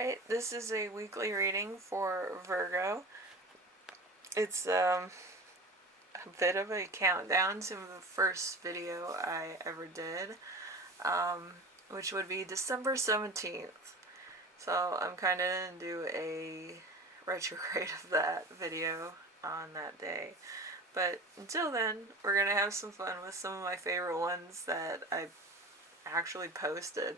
Alright, this is a weekly reading for Virgo. It's a bit of a countdown to the first video I ever did, which would be December 17th. So I'm kind of going to do a retrograde of that video on that day. But until then, we're going to have some fun with some of my favorite ones that I actually posted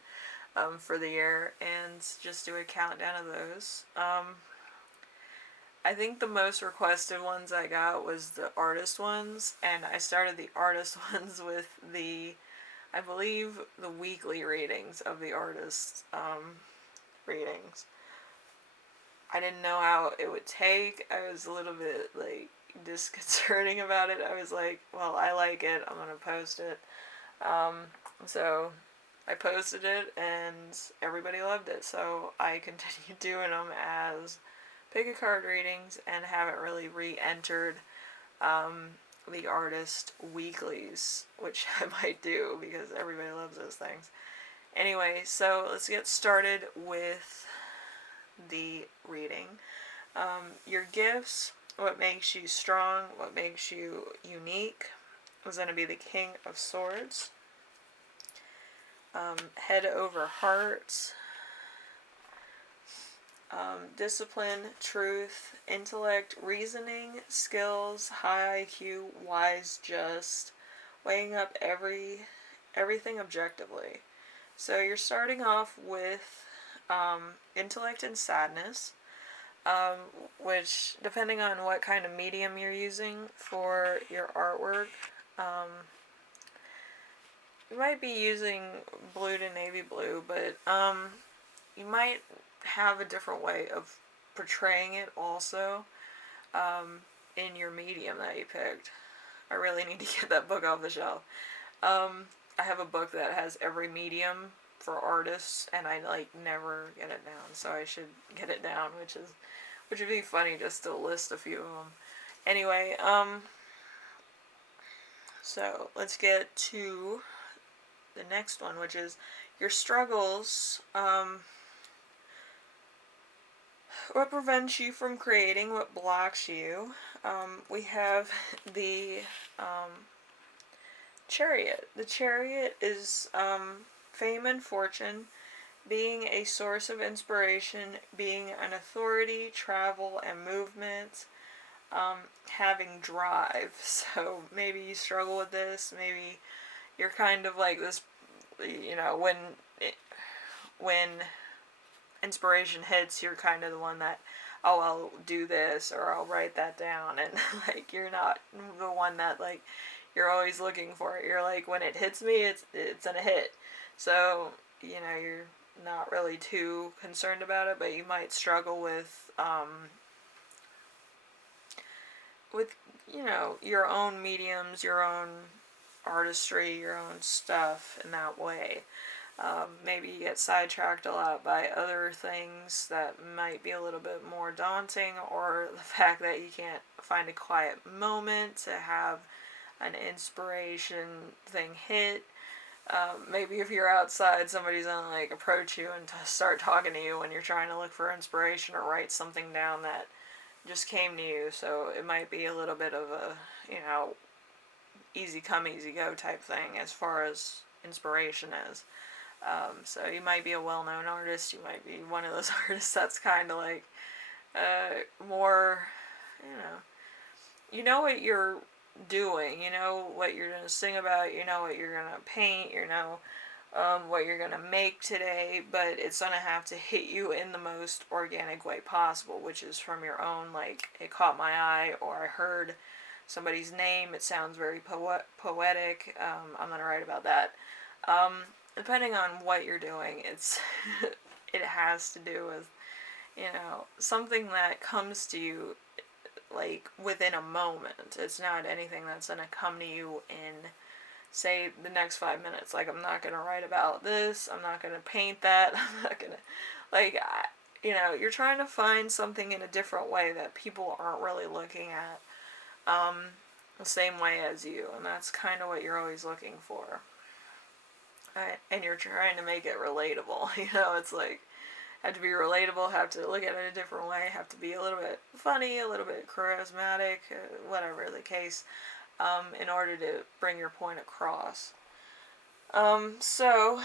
for the year, and just do a countdown of those. I think the most requested ones I got was the artist ones, and I started the artist ones with I believe, the weekly readings of the artist readings. I didn't know how it would take. I was a little bit, disconcerting about it. I was like, well, I like it, I'm gonna post it. So I posted it, and everybody loved it, so I continued doing them as pick a card readings, and haven't really re-entered the artist weeklies, which I might do because everybody loves those things. Anyway, so let's get started with the reading. Your gifts, what makes you strong, what makes you unique, was going to be the King of Swords. Head over heart, discipline, truth, intellect, reasoning, skills, high IQ, wise, just, weighing up everything objectively. So you're starting off with intellect and sadness, which, depending on what kind of medium you're using for your artwork, you might be using blue to navy blue, but you might have a different way of portraying it also in your medium that you picked. I really need to get that book off the shelf. I have a book that has every medium for artists, and I never get it down, so I should get it down, which would be funny just to list a few of them. Anyway, so let's get to the next one, which is your struggles. What prevents you from creating? What blocks you? We have the Chariot. The Chariot is fame and fortune, being a source of inspiration, being an authority, travel and movement, having drive. So maybe you struggle with this. Maybe you're kind of like this, when inspiration hits, you're kind of the one that, oh, I'll do this, or I'll write that down, and you're not the one that you're always looking for it. You're like, when it hits me, it's gonna hit. So you're not really too concerned about it, but you might struggle with your own mediums, your own artistry, your own stuff in that way. Maybe you get sidetracked a lot by other things that might be a little bit more daunting, or the fact that you can't find a quiet moment to have an inspiration thing hit. Maybe if you're outside, somebody's gonna approach you and start talking to you when you're trying to look for inspiration or write something down that just came to you. So it might be a little bit of a easy come easy go type thing as far as inspiration is. So you might be a well-known artist, you might be one of those artists that's kind of more, you know what you're doing, you know what you're going to sing about, you know what you're going to paint, what you're going to make today, but it's going to have to hit you in the most organic way possible, which is from your own, it caught my eye, or I heard somebody's name, it sounds very poetic, I'm going to write about that. Depending on what you're doing, it has to do with, something that comes to you, within a moment. It's not anything that's going to come to you in, say, the next 5 minutes. I'm not going to write about this, I'm not going to paint that, I'm not going to, you're trying to find something in a different way that people aren't really looking at the same way as you, and that's kind of what you're always looking for. And you're trying to make it relatable, it's have to be relatable, have to look at it a different way, have to be a little bit funny, a little bit charismatic, whatever the case, in order to bring your point across. So,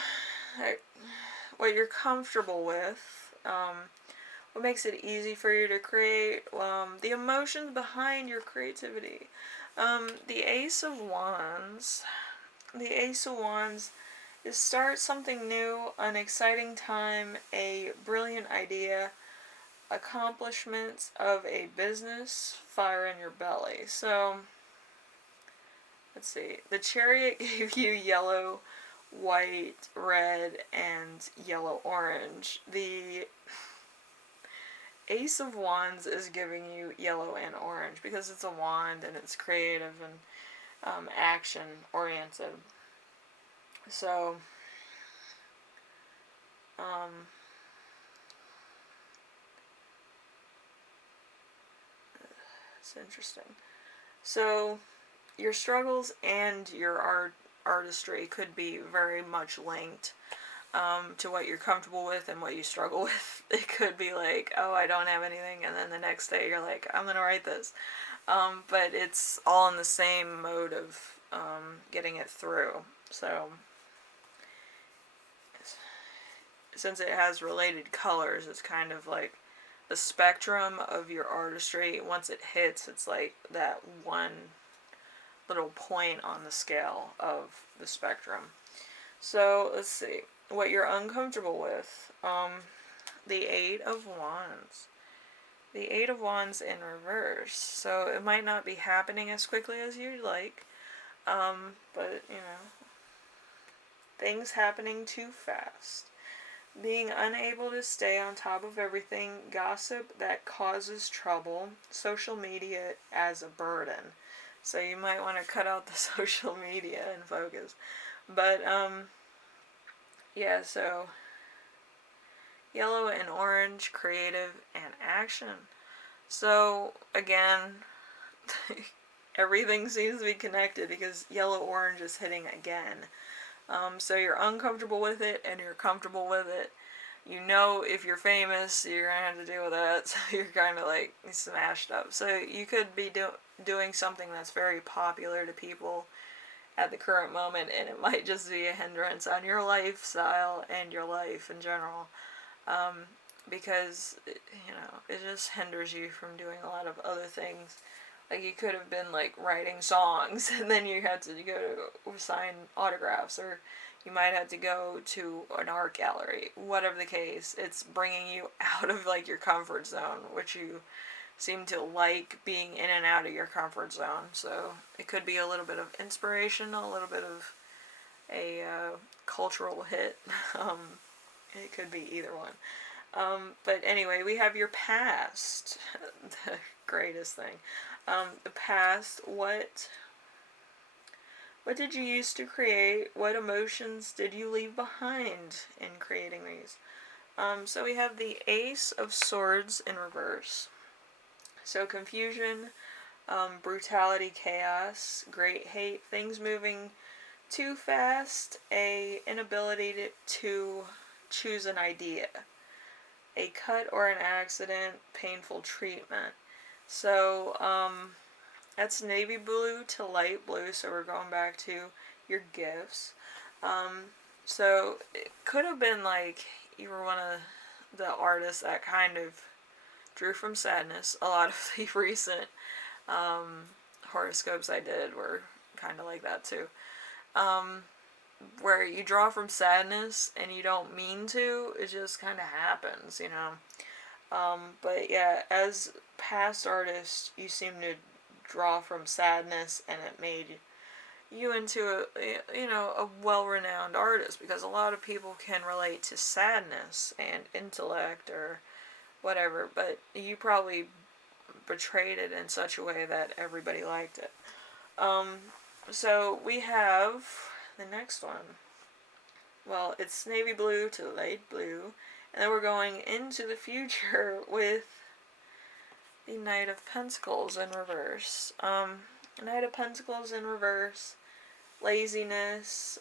what you're comfortable with, what makes it easy for you to create, the emotions behind your creativity. The Ace of Wands. The Ace of Wands is start something new, an exciting time, a brilliant idea, accomplishments of a business, fire in your belly. So, let's see. The Chariot gave you yellow, white, red, and yellow orange. The Ace of Wands is giving you yellow and orange because it's a wand and it's creative and action oriented. So, it's interesting. So, your struggles and your artistry could be very much linked to what you're comfortable with and what you struggle with. It could be like, oh, I don't have anything, and then the next day you're like, I'm gonna write this. But it's all in the same mode of getting it through. So, since it has related colors, it's kind of like the spectrum of your artistry. Once it hits, it's like that one little point on the scale of the spectrum. So, let's see. What you're uncomfortable with. The Eight of Wands. The Eight of Wands in reverse. So, it might not be happening as quickly as you'd like. But, things happening too fast. Being unable to stay on top of everything, gossip that causes trouble, social media as a burden. So you might want to cut out the social media and focus. But, yeah, so yellow and orange, creative and action. So, again, everything seems to be connected because yellow-orange is hitting again. So you're uncomfortable with it and you're comfortable with it. You know if you're famous, you're going to have to deal with that. So you're kind of like smashed up. So you could be doing something that's very popular to people at the current moment, and it might just be a hindrance on your lifestyle and your life in general. Because, it just hinders you from doing a lot of other things. Like, you could have been, like, writing songs, and then you had to go to sign autographs, or you might have to go to an art gallery. Whatever the case, it's bringing you out of, like, your comfort zone, which you seem to like being in and out of your comfort zone. So, it could be a little bit of inspiration, a little bit of a cultural hit. It could be either one. But anyway, we have your past. The greatest thing. The past, what did you use to create? What emotions did you leave behind in creating these? So we have the Ace of Swords in reverse. So confusion, brutality, chaos, great hate, things moving too fast, a inability to choose an idea, a cut or an accident, painful treatment. So, that's navy blue to light blue, so we're going back to your gifts. So it could have been like you were one of the artists that kind of drew from sadness. A lot of the recent horoscopes I did were kind of like that too. Where you draw from sadness and you don't mean to, it just kind of happens, But yeah, as past artists, you seem to draw from sadness, and it made you into a well-renowned artist, because a lot of people can relate to sadness and intellect or whatever, but you probably portrayed it in such a way that everybody liked it. So we have the next one. Well, it's navy blue to light blue, and then we're going into the future with the Knight of Pentacles in reverse. Knight of Pentacles in reverse, laziness,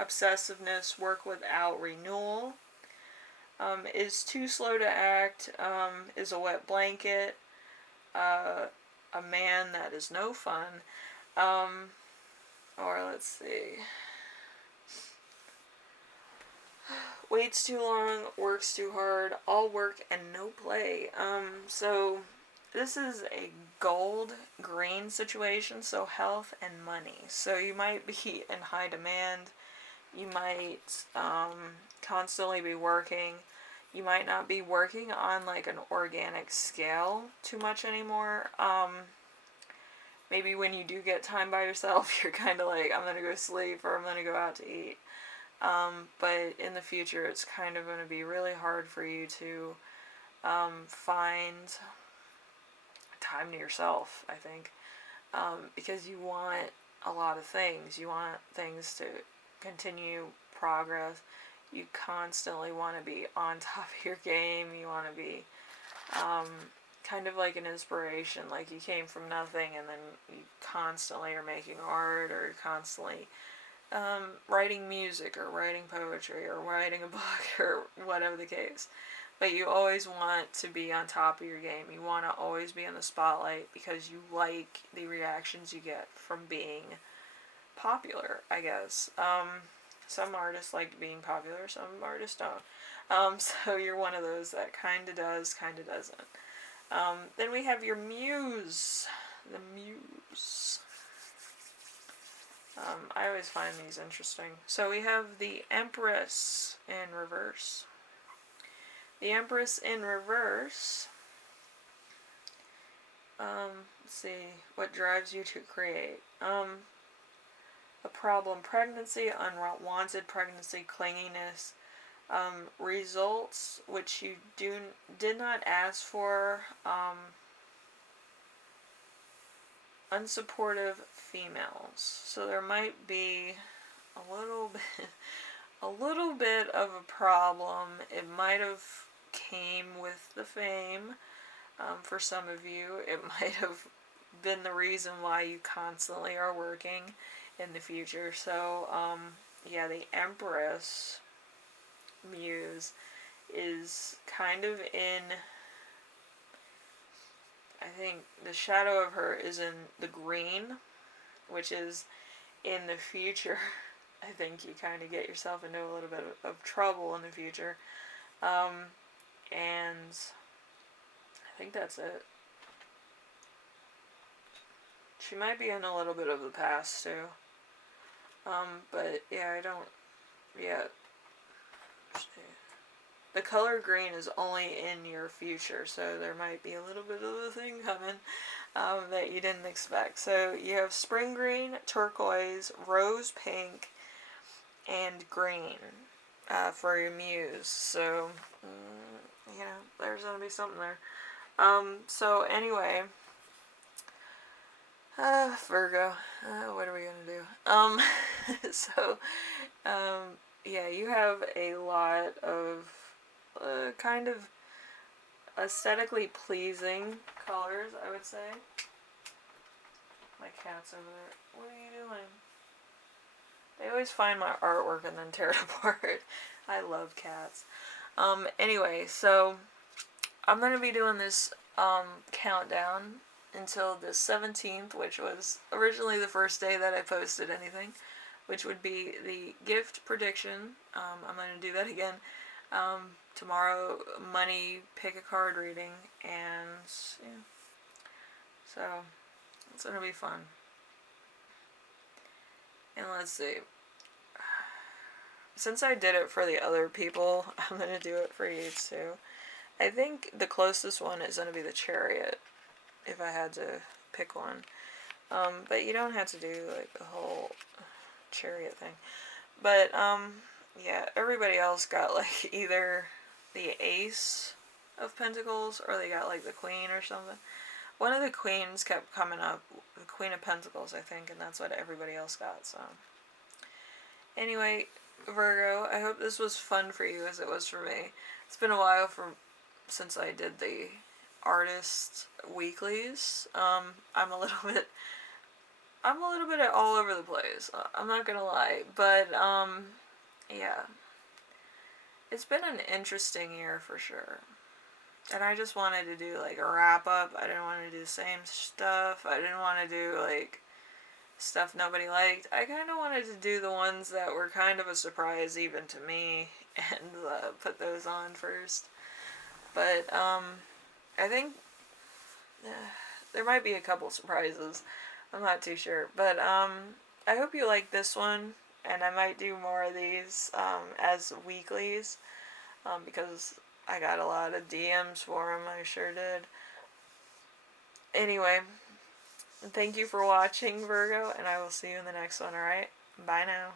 obsessiveness, work without renewal, Is too slow to act, is a wet blanket, a man that is no fun, or let's see, waits too long, works too hard, all work and no play. So this is a gold green situation, so health and money. So you might be in high demand, you might constantly be working. You might not be working on like an organic scale too much anymore. Maybe when you do get time by yourself, you're kind of like, I'm gonna go sleep or I'm gonna go out to eat. But in the future, it's kind of going to be really hard for you to find time to yourself, I think, because you want a lot of things. You want things to continue progress. You constantly want to be on top of your game. You want to be kind of like an inspiration, like you came from nothing and then you constantly are making art, or constantly writing music or writing poetry or writing a book or whatever the case. But you always want to be on top of your game. You want to always be in the spotlight because you like the reactions you get from being popular, I guess. Some artists like being popular, some artists don't. So you're one of those that kind of does, kind of doesn't. Then we have your muse. The muse. I always find these interesting. So we have the Empress in reverse. The Empress in reverse. Let's see. What drives you to create? A problem, pregnancy, unwanted pregnancy, clinginess, results which you did not ask for, unsupportive females. So there might be a little bit of a problem. It might have came with the fame. For some of you, it might have been the reason why you constantly are working in the future. So, yeah, the Empress muse is kind of in, I think the shadow of her is in the green, which is in the future. I think you kind of get yourself into a little bit of trouble in the future. And I think that's it. She might be in a little bit of the past too. But yeah, I don't, yeah. The color green is only in your future, so there might be a little bit of a thing coming that you didn't expect. So you have spring green, turquoise, rose pink, and green for your muse. So, you know, there's going to be something there. So anyway, Virgo, what are we going to do? So, yeah, you have a lot of kind of aesthetically pleasing colors, I would say. My cat's over there. What are you doing? They always find my artwork and then tear it apart. I love cats. Anyway, so I'm going to be doing this countdown until the 17th, which was originally the first day that I posted anything, which would be the gift prediction. I'm going to do that again. Tomorrow, money, pick a card reading, and yeah. So, it's going to be fun. And let's see. Since I did it for the other people, I'm going to do it for you too. I think the closest one is going to be the Chariot, if I had to pick one. But you don't have to do like the whole Chariot thing. But, yeah, everybody else got like either the Ace of Pentacles or they got like the Queen or something. One of the queens kept coming up, the Queen of Pentacles, I think, and that's what everybody else got, so. Anyway, Virgo, I hope this was fun for you as it was for me. It's been a while since I did the artist weeklies. I'm a little bit all over the place. I'm not gonna lie, but yeah. it's been an interesting year for sure. And I just wanted to do like a wrap up. I didn't want to do the same stuff. I didn't want to do like stuff nobody liked. I kind of wanted to do the ones that were kind of a surprise even to me and put those on first. But I think there might be a couple surprises. I'm not too sure. But I hope you like this one, and I might do more of these as weeklies because I got a lot of DMs for them. I sure did. Anyway, thank you for watching, Virgo, and I will see you in the next one, alright? Bye now.